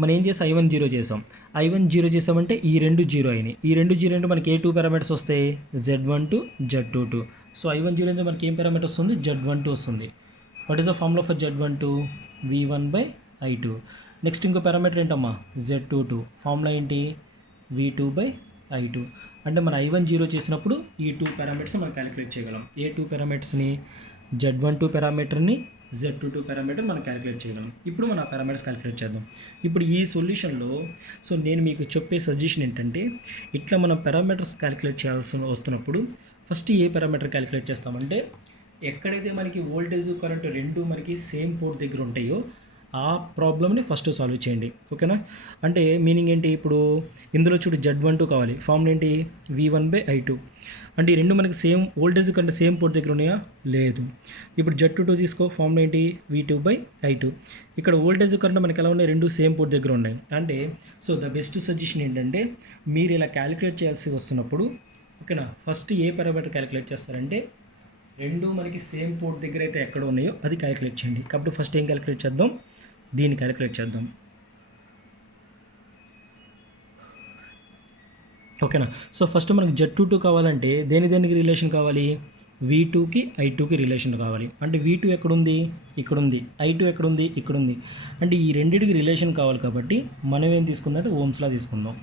మనం ఏం చేసి I1 జీరో చేసాం. I1 జీరో చేసామంటే ఈ రెండు జీరో అయినాయి. ఈ రెండు జీరో అంటే మనకి ఏ 2 పారామీటర్స్ వస్తాయి? Z12 Z22. So I1 zero అంటే మనకి ఏం పారామీటర్ వస్తుంది? Z12 వస్తుంది. What is the formula for Z12? V1/I2. Next ఇంకో పారామీటర్ ఏంటమ్మా? Z22. ఫార్ములా ఏంటి? V2/I2. అంటే మన I1 జీరో చేసినప్పుడు ఈ 2 పారామీటర్స్ మనం క్యాలిక్యులేట్ చేయగలం. ఏ 2 పారామీటర్స్ని? Z12 పారామీటర్ని, Z22 పారామీటర్ మనం క్యాలిక్యులేట్ చేయగలం. ఇప్పుడు మనం ఆ పారామీటర్స్ క్యాలిక్యులేట్ చేద్దాం. ఇప్పుడు ఈ సొల్యూషన్లో సో నేను మీకు చెప్పే సజెషన్ ఏంటంటే ఇట్లా మనం పారామీటర్స్ క్యాలిక్యులేట్ చేయాల్సి వస్తున్నప్పుడు ఫస్ట్ ఏ పారామీటర్ క్యాలిక్యులేట్ చేస్తామంటే ఎక్కడైతే మనకి వోల్టేజ్ కరెంట్ రెండు మనకి సేమ్ పోర్ట్ దగ్గర ఉంటాయో ఆ ప్రాబ్లమ్ని ఫస్ట్ సాల్వ్ చేయండి. ఓకేనా? అంటే మీనింగ్ ఏంటి? ఇప్పుడు ఇందులో చూడు Z12 కావాలి. ఫార్ములా ఏంటి? V1/I2. అంటే ఈ రెండు మనకి సేమ్ వోల్టేజ్ కంటే సేమ్ పోర్ట్ దగ్గర ఉన్నాయా? లేదు. ఇప్పుడు Z22 తీసుకో. ఫార్ములా ఏంటి? V2/I2. ఇక్కడ వోల్టేజ్ కరెంట్ మనకి ఎలా ఉన్నాయి? రెండు సేమ్ పోర్ట్ దగ్గర ఉన్నాయి. అంటే సో ద బెస్ట్ సజెషన్ ఏంటంటే మీరు ఇలా క్యాలిక్యులేట్ చేయాల్సి వస్తున్నప్పుడు ఓకేనా ఫస్ట్ ఏ పారామీటర్ క్యాలిక్యులేట్ చేస్తారంటే రెండు మనకి సేమ్ పోర్ట్ దగ్గర అయితే ఎక్కడ ఉన్నాయో అది క్యాలిక్యులేట్ చేయండి. కాబట్టి ఫస్ట్ ఏం క్యాలిక్యులేట్ చేద్దాం? దీన్ని క్యాలిక్యులేట్ చేద్దాం. ఓకేనా? సో ఫస్ట్ మనకి Z22 కావాలంటే దేనికి రిలేషన్ కావాలి? V2కి I2కి రిలేషన్ కావాలి. అంటే V2 ఎక్కడుంది? ఇక్కడుంది. I2 ఎక్కడుంది? ఇక్కడుంది. అంటే ఈ రెండింటికి రిలేషన్ కావాలి కాబట్టి మనం ఏం తీసుకుందంటే ఓమ్స్లా తీసుకుందాం.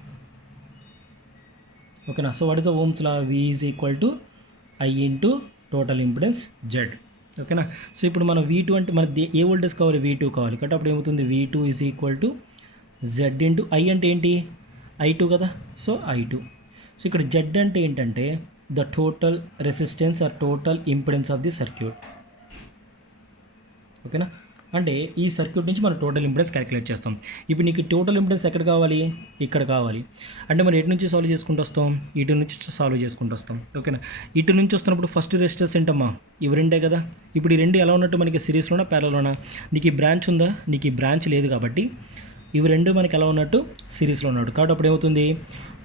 ఓకేనా? So what is the Ohm's law? V is equal to I into total impedance Z. ఓకేనా? సో ఇప్పుడు మనం V2 అంటే మన ఏ వోల్టేజ్ కావాలి? V2 కావాలి కాబట్టి అప్పుడు ఏమవుతుంది? V2 is equal to Z into I అంటే ఏంటి? I2 కదా. So I2. సో ఇక్కడ Z అంటే ఏంటంటే the total resistance or total impedance of the circuit. ఓకేనా? అంటే ఈ సర్క్యూట్ నుంచి మనం టోటల్ ఇంపిడెన్స్ క్యాలిక్యులేట్ చేస్తాం. ఇప్పుడు నీకు టోటల్ ఇంపిడెన్స్ ఎక్కడ కావాలి? ఇక్కడ కావాలి. అంటే మనం ఎటు నుంచి సాల్వ్ చేసుకుంటూ వస్తాం? ఇటు నుంచి సాల్వ్ చేసుకుంటూ వస్తాం. ఓకేనా? ఇటు నుంచి వస్తున్నప్పుడు ఫస్ట్ రెసిస్టెన్స్ ఏంటమ్మా? ఇవి రెండే కదా. ఇప్పుడు ఈ రెండు ఎలా ఉన్నట్టు మనకి సిరీస్లోనా ప్యారలలోనా? నీకు ఈ బ్రాంచ్ ఉందా? నీకు ఈ బ్రాంచ్ లేదు కాబట్టి ఇవి రెండు మనకి ఎలా ఉన్నట్టు? సిరీస్లో ఉన్నట్టు. కాబట్టి అప్పుడు ఏమవుతుంది?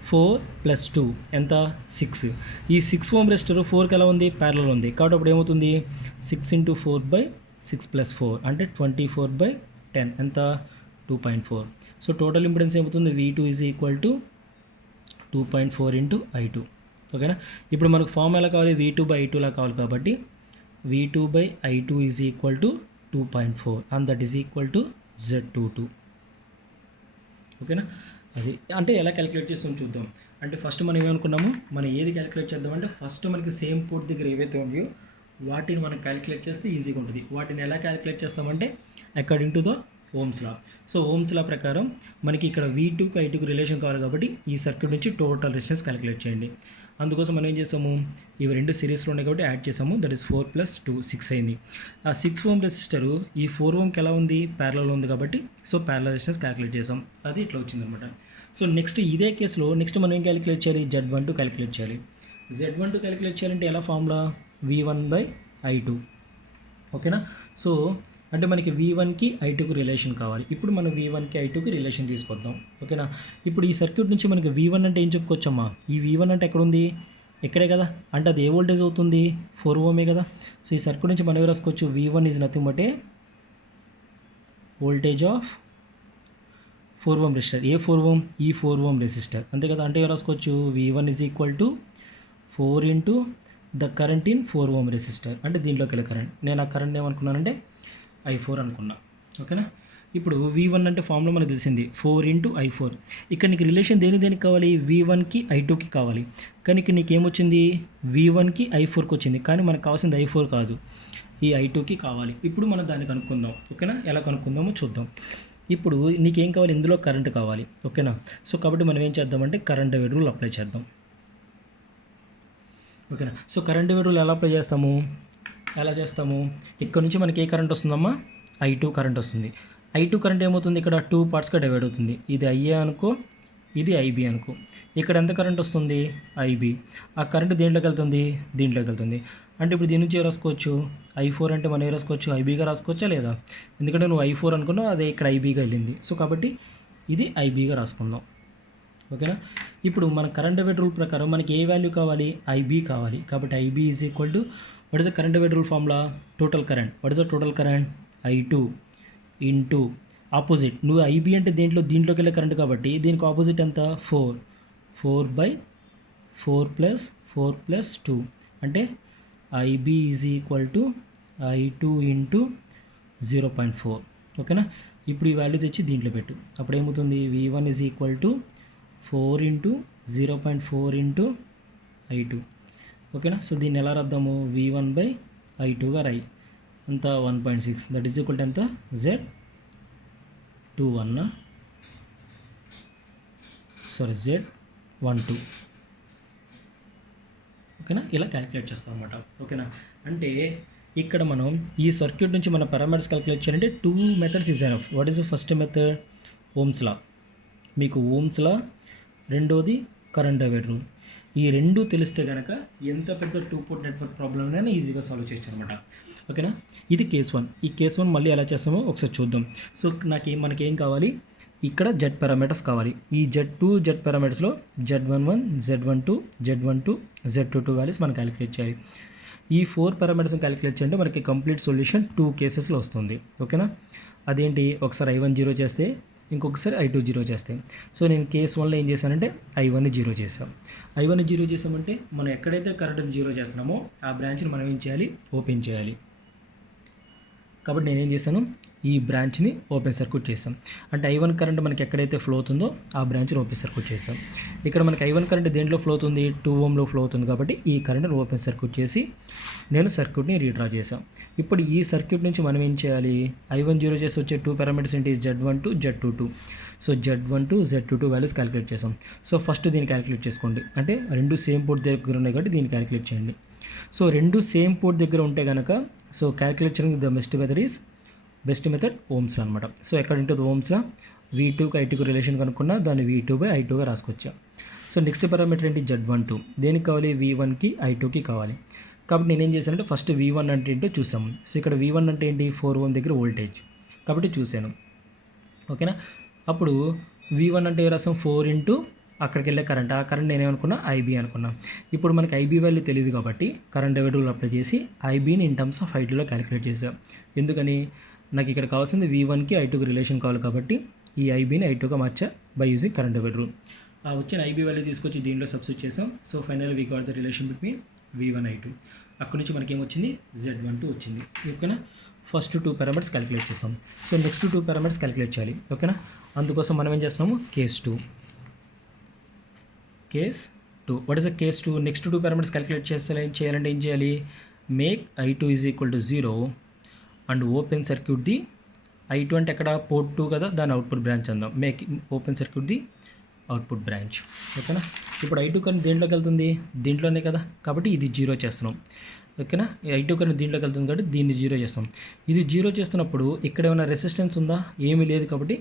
4 + 2 ఎంత? 6. ఈ 6 ఓం రెసిస్టర్ 4కి ఎలా ఉంది? ప్యారలల్ ఉంది. కాబట్టి అప్పుడు ఏమవుతుంది? 6 × 4/6 + 4 అంటే 24/10 ఎంత? 2.4. సో టోటల్ ఇంపిడెన్స్ ఏమవుతుంది? V2 is equal to 2.4 × I2. ఓకేనా? ఇప్పుడు మనకు ఫార్మ్ ఎలా కావాలి? V2/I2 లా కావాలి కాబట్టి V2/I2 is equal to 2.4 and that is equal to Z22. ఓకేనా? అది అంటే ఎలా క్యాలిక్యులేట్ చేస్తాం చూద్దాం. అంటే ఫస్ట్ మనం ఏమనుకున్నాము? మనం ఏది క్యాలిక్యులేట్ చేద్దామంటే ఫస్ట్ మనకి సేమ్ పోర్ట్ దగ్గర ఏవైతే ఉన్నాయో వాటిని మనం క్యాలిక్యులేట్ చేస్తే ఈజీగా ఉంటుంది. వాటిని ఎలా క్యాలిక్యులేట్ చేస్తామంటే according to the Ohm's law. So Ohm's law ప్రకారం మనకి ఇక్కడ V2కి I2కి రిలేషన్ కావాలి కాబట్టి ఈ సర్క్యూట్ నుంచి టోటల్ రెసిస్టెన్స్ క్యాలిక్యులేట్ చేయండి. అందుకోసం మనం ఏం చేసాము, ఇవి రెండు సిరీస్లో ఉన్నాయి కాబట్టి యాడ్ చేసాము. దట్ ఈస్ 4 + 2 6 అయింది. ఆ 6 ఓం రెసిస్టరు ఈ 4 ఓంకి ఎలా ఉంది, ప్యారలల్ ఉంది కాబట్టి సో ప్యారలల్ రెసిస్టెన్స్ క్యాలిక్యులేట్ చేసాం. అది ఇట్లా వచ్చిందనమాట. సో నెక్స్ట్ ఇదే కేసులో నెక్స్ట్ మనం ఏం క్యాలిక్యులేట్ చేయాలి, Z12 క్యాలిక్యులేట్ చేయాలి. Z12 క్యాలిక్యులేట్ చేయాలంటే ఎలా ఫార్ములా, V1/I2. ఓకేనా. సో అంటే మనకి V1కి I2కి రిలేషన్ కావాలి. ఇప్పుడు మనం V1కి I2కి రిలేషన్ తీసుకొద్దాం. ఓకేనా. ఇప్పుడు ఈ సర్క్యూట్ నుంచి మనకి V1 అంటే ఏం చెప్పుకోవచ్చమ్మా, ఈ V1 అంటే ఎక్కడ ఉంది, ఇక్కడే కదా, అంటే అది ఏ వోల్టేజ్ అవుతుంది, 4 ఓమే కదా. సో ఈ సర్క్యూట్ నుంచి మనం రాసుకోవచ్చు, V1 is nothing but a voltage of 4 ohm resistor. A 4 ohm, ఈ 4 ఓం రెసిస్టర్, అంతే కదా. అంటే రాసుకోవచ్చు V1 is equal to 4 into the current in 4 ohm resistor. అంటే దీంట్లోకి వెళ్ళే కరెంట్, నేను ఆ కరెంట్ ఏమనుకున్నానంటే I4 అనుకున్నా. ఓకేనా. ఇప్పుడు V1 అంటే ఫార్ములా మనకు తెలిసింది 4 ఇంటూ I4. ఇక్కడ నీకు రిలేషన్ దేనికి కావాలి, V1కి I2కి కావాలి. కానీ ఇక్కడ నీకు ఏమొచ్చింది, V1కి I4కి వచ్చింది. కానీ మనకు కావాల్సింది I4 కాదు, ఈ I2కి కావాలి. ఇప్పుడు మనం దాన్ని కనుక్కుందాం. ఓకేనా. ఎలా కనుక్కుందామో చూద్దాం. ఇప్పుడు నీకేం కావాలి, ఇందులో కరెంట్ కావాలి. ఓకేనా. సో కాబట్టి మనం ఏం చేద్దామంటే కరెంట్ డివైడర్ రూల్ అప్లై చేద్దాం. ఓకేనా. సో కరెంట్ డివైడర్ రూల్ ఎలా చేస్తాము, ఇక్కడ నుంచి మనకి ఏ కరెంట్ వస్తుందమ్మా, I2 కరెంట్ వస్తుంది. I2 కరెంట్ ఏమవుతుంది, ఇక్కడ 2 పార్ట్స్గా డివైడ్ అవుతుంది. ఇది IA అనుకో, ఇది IB అనుకో. ఇక్కడ ఎంత కరెంట్ వస్తుంది, IB. ఆ కరెంట్ దీంట్లోకి వెళ్తుంది. అంటే ఇప్పుడు దీని నుంచి ఏ రాసుకోవచ్చు, I4 అంటే మనం ఏ రాసుకోవచ్చు, IBగా రాసుకోవచ్చా లేదా, ఎందుకంటే నువ్వు I4 అనుకున్నావు, అదే ఇక్కడ IBగా వెళ్ళింది. సో కాబట్టి ఇది IBగా రాసుకుందాం. ఓకేనా. ఇప్పుడు మన కరెంట్ డివైడర్ రూల్ ప్రకారం మనకి ఏ వాల్యూ కావాలి, IB కావాలి. కాబట్టి IB is equal to, what is the current divider rule formula, total current. What is the total current, I2 into opposite. నువ్వు IB అంటే దీంట్లోకి వెళ్ళే కరెంట్ కాబట్టి దీనికి ఆపోజిట్ ఎంత, 4 + 2 అంటే IB is equal to I2 into 0.4. ఓకేనా. ఇప్పుడు ఈ వాల్యూ తెచ్చి దీంట్లో పెట్టు, అప్పుడు ఏమవుతుంది, V1 is equal to 4 into 0.4 into I2. ఓకేనా. సో దీన్ని ఎలా రాద్దాము, V1/I2గా రాయి, అంత 1.6. దట్ ఈజ్ ఈక్వల్ టు ఎంత, Z12. ఓకేనా. ఇలా క్యాలిక్యులేట్ చేస్తాం అనమాట. ఓకేనా. అంటే ఇక్కడ మనం ఈ సర్క్యూట్ నుంచి మన పారామీటర్స్ క్యాలిక్యులేట్ చేయాలంటే 2 methods is enough. What is the first method, Ohm's law. మీకు ఓమ్స్ లా, రెండోది కరెంట్ డివైడర్ రూల్. ఈ రెండు తెలిస్తే కనుక ఎంత పెద్ద 2 పోర్ట్ నెట్వర్క్ ప్రాబ్లమ్నైనా ఈజీగా సాల్వ్ చేయొచ్చు అనమాట. ఓకేనా. ఇది కేస్ 1. ఈ కేస్ 1 మళ్ళీ ఎలా చేస్తామో ఒకసారి చూద్దాం. సో మనకేం కావాలి, ఇక్కడ Z పారామీటర్స్ కావాలి. ఈ Z పారామీటర్స్లో Z11, Z12, Z22 values మనం క్యాలిక్యులేట్ చేయాలి. ఈ 4 పారామీటర్స్ని క్యాలిక్యులేట్ చేయండి, మనకి కంప్లీట్ సొల్యూషన్ 2 కేసెస్లో వస్తుంది. ఓకేనా. అదేంటి, ఒకసారి I1 0 చేస్తే, ఇంకొకసారి I2 0 చేస్తే. సో నేను కేస్ 1లో ఏం చేశానంటే I1ని 0 చేసాం. I1ని 0 చేసామంటే మనం ఎక్కడైతే కరెంట్ని 0 చేస్తున్నామో ఆ బ్రాంచ్ని మనం ఏం చేయాలి, ఓపెన్ చేయాలి. కాబట్టి నేనేం చేశాను, ఈ బ్రాంచ్ని ఓపెన్ సర్క్యూట్ చేసాం. అంటే I1 కరెంట్ మనకి ఎక్కడైతే ఫ్లో అవుతుందో ఆ బ్రాంచ్ని ఓపెన్ సర్క్యూట్ చేసాం. ఇక్కడ మనకి I1 కరెంట్ దేంట్లో ఫ్లో అవుతుంది, 2 ఓంలో ఫ్లో అవుతుంది. కాబట్టి ఈ కరెంట్ని ఓపెన్ సర్క్యూట్ చేసి నేను సర్క్యూట్ని రీడ్రా చేసాం. ఇప్పుడు ఈ సర్క్యూట్ నుంచి మనం ఏం చేయాలి, I1 0 చేసి వచ్చే 2 పారామీటర్స్ ఏంటి, Z12, Z22. So Z12, Z22 values calculate చేసాం. సో ఫస్ట్ దీన్ని క్యాలిక్యులేట్ చేసుకోండి. అంటే రెండు సేమ్ పోర్ట్ దగ్గర ఉన్నాయి కాబట్టి దీన్ని క్యాలిక్యులేట్ చేయండి. సో రెండు సేమ్ పోర్ట్ దగ్గర ఉంటే కనుక సో క్యాలిక్యులేట్ చేయడానికి ద బెస్ట్ మెథడ్ ఓమ్స్ అనమాట. సో ఎక్కడ ఉంటుంది ఓమ్స్లో, V2కి I2కి రిలేషన్ కనుక్కున్నా దాన్ని V2/I2గా రాసుకొచ్చా. సో నెక్స్ట్ పారామీటర్ ఏంటి, Z12. దేనికి కావాలి, V1కి I2కి కావాలి. కాబట్టి నేనేం చేశానంటే ఫస్ట్ V1 అంటే ఏంటో చూసాము. సో ఇక్కడ V1 అంటే ఏంటి, 4 ఓం దగ్గర వోల్టేజ్ కాబట్టి చూశాను. ఓకేనా. అప్పుడు V1 అంటే ఏ రాసాం, 4 ఇంటూ అక్కడికి వెళ్ళే కరెంట్. ఆ కరెంట్ నేనేమనుకున్నా, IB అనుకున్నా. ఇప్పుడు మనకి IB వాల్యూ తెలియదు కాబట్టి కరెంట్ డివైడర్ రూల్ అప్లై చేసి IBని ఇన్ టర్మ్స్ ఆఫ్ I2లో క్యాలిక్యులేట్ చేసాం. ఎందుకని, నాకు ఇక్కడ కావాల్సింది V1కి I2కి రిలేషన్ కావాలి కాబట్టి ఈ IBని I2గా మార్చా by using current divider rule. ఆ వచ్చిన IB వాల్యూ తీసుకొచ్చి దీంట్లో సబ్స్టిట్యూట్ చేసాం. So final we got the relation between V1 I2. అక్కడి నుంచి మనకి ఏమొచ్చింది, Z12 వచ్చింది. ఓకేనా. ఫస్ట్ 2 పారామీటర్స్ క్యాలిక్యులేట్ చేస్తాం. సో నెక్స్ట్ 2 పారామీటర్స్ క్యాలిక్యులేట్ చేయాలి. ఓకేనా. అందుకోసం మనం ఏం చేస్తున్నాము, case 2. What is the case 2, next 2 parameters calculate చేయాలంటే ఏం చేయాలి, make I2 is equal to 0 and open circuit the I2 అంటే ఎక్కడ, పోర్ట్ 2 కదా, దాని అవుట్పుట్ బ్రాంచ్ అందాం. Make open circuit the output branch. ఓకేనా. ఇప్పుడు I2 కరెంట్ దేంట్లోకి వెళ్తుంది, దీంట్లోనే కదా, కాబట్టి ఇది 0 చేస్తున్నాం. ఓకేనా. I2 కరెంట్ దీంట్లోకి వెళ్తుంది కాబట్టి దీన్ని 0 చేస్తాం. ఇది 0 చేస్తున్నప్పుడు ఇక్కడ ఏమైనా రెసిస్టెన్స్ ఉందా, ఏమీ లేదు కాబట్టి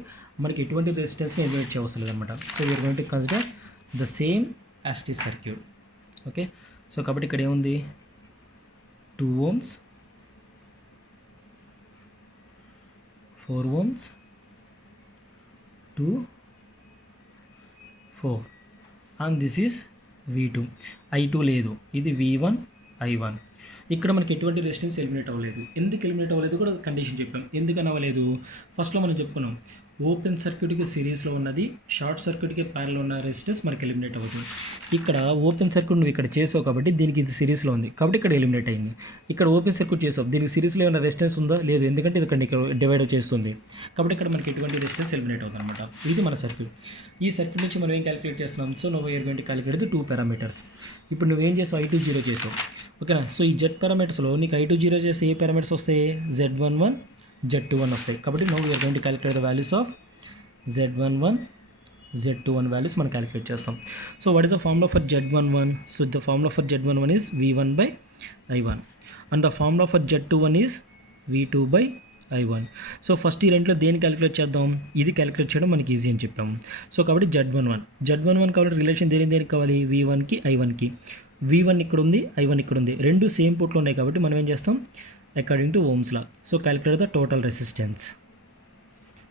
మనకి ఎటువంటి రెసిస్టెన్స్ని ఎలిమినేట్ చేయవసరం లేదన్నమాట. So you're going to consider the same as T circuit. Okay. So కాబట్టి ఇక్కడ ఏముంది, 2 ohms, 4 ohms, 2, 4 and this is V2. I2 లేదు, ఇది V1 I1. ఇక్కడ మనకి ఎటువంటి రెసిస్టెన్స్ ఎలిమినేట్ అవ్వలేదు. ఎందుకు ఎలిమినేట్ అవ్వలేదు కూడా కండిషన్ చెప్పాం. ఎందుకని అవ్వలేదు, ఫస్ట్లో మనం చెప్పుకున్నాం, ఓపెన్ సర్క్యూట్కి సిరీస్లో ఉన్నది, షార్ట్ సర్క్యూట్కి ప్యారల్లో ఉన్న రెసిస్టెన్స్ మనకి ఎలిమినేట్ అవ్వదు. ఇక్కడ ఓపెన్ సర్క్యూట్ నువ్వు ఇక్కడ చేసావు కాబట్టి దీనికి ఇది సిరీస్లో ఉంది కాబట్టి ఇక్కడ ఎలిమినేట్ అయింది. ఇక్కడ ఓపెన్ సర్క్యూట్ చేసావు, దీనికి సిరీస్లో ఏమైనా రెసిస్టెన్స్ ఉందా, లేదు, ఎందుకంటే ఇది ఇక్కడ డివైడ్ చేస్తుంది కాబట్టి ఇక్కడ మనకి ఎటువంటి రెసిస్టెన్స్ ఎలిమినేట్ అవుతుంది అనమాట. ఇది మన సర్క్యూట్. ఈ సర్క్యూట్ నుంచి మనం ఏం క్యాలిక్యులేట్ చేస్తున్నాం, సో నువ్వు you're going to calculate the 2 parameters. ఇప్పుడు నువ్వేం చేసావు, I2 0 చేసావు. ఓకేనా. సో ఈ Z పారామీటర్స్లో నీకు I2 0 చేస్తే ఏ పారామీటర్స్ వస్తాయి, Z11, Z21 వస్తాయి. కాబట్టి now you're going to calculate the values of Z11, Z21 values మనం క్యాలిక్యులేట్ చేస్తాం. So what is the formula for Z11? So the formula for Z11 is V1/I1 and the formula for Z21 is V2/I1. So first ఈ రెంట్లో దేన్ని calculate చేద్దాం, ఇది calculate చేయడం మనకి easy అని చెప్పాము. సో కాబట్టి Z11 కాబట్టి రిలేషన్ దేనికి కావాలి, V1కి I1కి. V1 ఇక్కడ ఉంది, I1 ఇక్కడ ఉంది, రెండు సేమ్ పోర్ట్లో ఉన్నాయి కాబట్టి మనం ఏం చేస్తాం, according to Ohm's law. So calculate the total resistance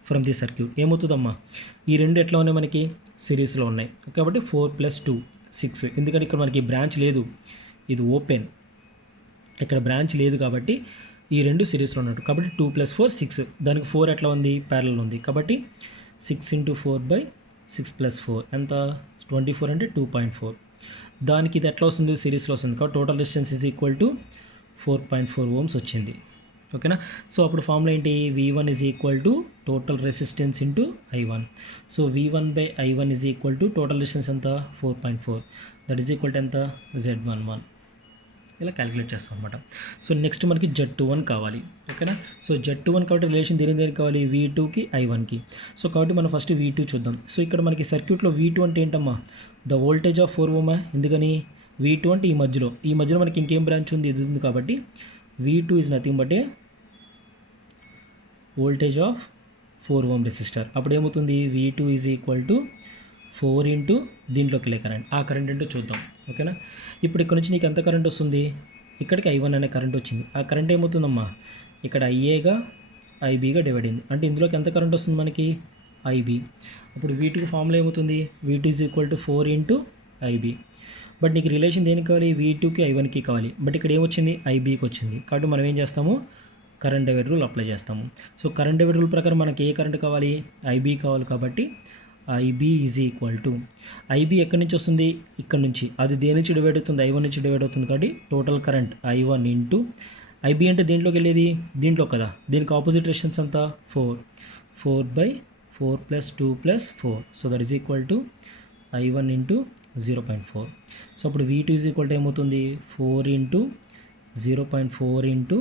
from the circuit. ఏమవుతుందమ్మా, ఈ రెండు ఎట్లా ఉన్నాయి, మనకి సిరీస్లో ఉన్నాయి కాబట్టి 4 + 2 6. ఎందుకంటే ఇక్కడ మనకి బ్రాంచ్ లేదు, ఇది ఓపెన్, ఇక్కడ బ్రాంచ్ లేదు కాబట్టి ఈ రెండు సిరీస్లో ఉన్నట్టు. కాబట్టి 2 + 4 6. దానికి 4 ఎట్లా ఉంది, ప్యారలల్ ఉంది కాబట్టి 6 × 4/6 + 4 ఎంత, 24 అంటే 2.4. దానికి ఇది ఎట్లా వస్తుంది, సిరీస్లో వస్తుంది కాబట్టి total resistance is equal to 4.4 ohms వచ్చింది. ఓకేనా. సో అప్పుడు ఫార్ములా ఏంటి, V1 is equal to total resistance into I1. So V1/I1 is equal to total resistance ఎంత, 4.4, దట్ ఈజ్ ఈక్వల్ టు ఎంత, Z11. ఇలా క్యాలిక్యులేట్ చేస్తాం అనమాట. సో నెక్స్ట్ మనకి Z21 కావాలి. ఓకేనా. సో Z21 కాబట్టి రిలేషన్ దేనికి కావాలి, V2కి I1కి. సో కాబట్టి మనం ఫస్ట్ V2 చూద్దాం. సో ఇక్కడ మనకి సర్క్యూట్లో V2 అంటే ఏంటమ్మా, ద వోల్టేజ్ ఆఫ్ 4 ohm. ఎందుకని V2 అంటే ఈ మధ్యలో మనకి ఇంకేం బ్రాంచ్ ఉంది, ఇది ఉంది కాబట్టి V2 is nothing but a voltage of 4 ohm resistor. అప్పుడు ఏమవుతుంది, V2 is equal to 4 into దీంట్లోకి వెళ్ళే కరెంట్. ఆ కరెంట్ ఏంటో చూద్దాం. ఓకేనా. ఇప్పుడు ఇక్కడ నుంచి నీకు ఎంత కరెంట్ వస్తుంది, ఇక్కడికి I1 అనే కరెంట్ వచ్చింది. ఆ కరెంట్ ఏమవుతుందమ్మా, ఇక్కడ IAగా IBగా డివైడ్ అయింది. అంటే ఇందులోకి ఎంత కరెంట్ వస్తుంది మనకి, IB. అప్పుడు V2 ఫార్ములా ఏమవుతుంది, V2 is equal to 4 into IB. But నీకు రిలేషన్ దేనికి కావాలి, V2కి I1కి కావాలి. బట్ ఇక్కడ ఏమొచ్చింది, IBకి వచ్చింది. కాబట్టి మనం ఏం చేస్తాము, కరెంట్ డివైడర్ రూల్ అప్లై చేస్తాము. సో కరెంట్ డివైడర్ రూల్ ప్రకారం మనకి ఏ కరెంట్ కావాలి, IB కావాలి. కాబట్టి IB is equal to, IB ఎక్కడి నుంచి వస్తుంది, ఇక్కడ నుంచి. అది దేని నుంచి డివైడ్ అవుతుంది, I1 నుంచి డివైడ్ అవుతుంది. కాబట్టి total current I1 into IB అంటే దేంట్లోకి వెళ్ళేది, దీంట్లో కదా. దీనికి ఆపోజిట్ రెసిస్టెన్స్ అంతా 4/4 + 2 + 4. So that is equal to I1 into 0.4. So అప్పుడు V2 ఈజ్ ఈక్వల్ టు ఏమవుతుంది, 4 ఇంటూ 0.4 ఇంటూ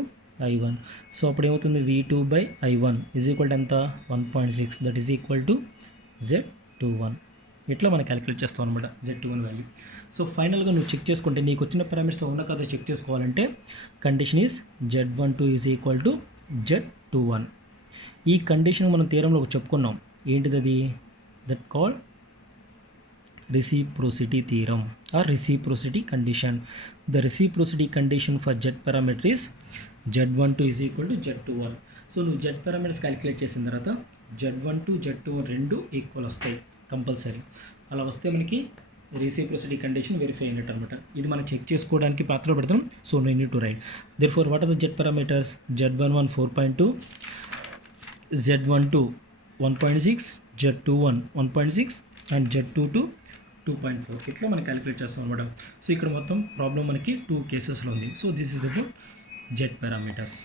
I1. సో అప్పుడు ఏమవుతుంది, V2/I1 ఈజ్ ఈక్వల్ టు ఎంత, 1.6. That is equal to Z21. ఇట్లా మనం క్యాలిక్యులేట్ చేస్తాం అనమాట Z21 వాల్యూ. సో ఫైనల్గా నువ్వు చెక్ చేసుకుంటే నీకు వచ్చిన పారామీటర్స్ ఉన్న కదా చెక్ చేసుకోవాలంటే condition is Z12 is equal to Z21. ఈ కండిషన్ మనం థియరంలో చెప్పుకున్నాం. ఏంటిది అది, that called reciprocity theorem or reciprocity condition. The reciprocity condition for Z parameter is Z12 is equal to Z21. So నువ్వు Z పారామీటర్స్ క్యాలిక్యులేట్ చేసిన తర్వాత Z12 Z21 రెండు equal వస్తాయి కంపల్సరీ. అలా వస్తే మనకి రెసిప్రొసిటీ కండిషన్ వెరిఫై అయినట్టు అనమాట. ఇది మనం చెక్ చేసుకోవడానికి పాత్రలో పెడతాం. So no need to write. Therefore what are the Z parameters, Z11 4.2, Z12 1.6, Z21 1.6 and Z22 2.4. ఇట్లా మనం క్యాలిక్యులేట్ చేస్తాం అనమాట. సో ఇక్కడ మొత్తం ప్రాబ్లం మనకి 2 కేసెస్లో ఉంది. So this is about Z parameters.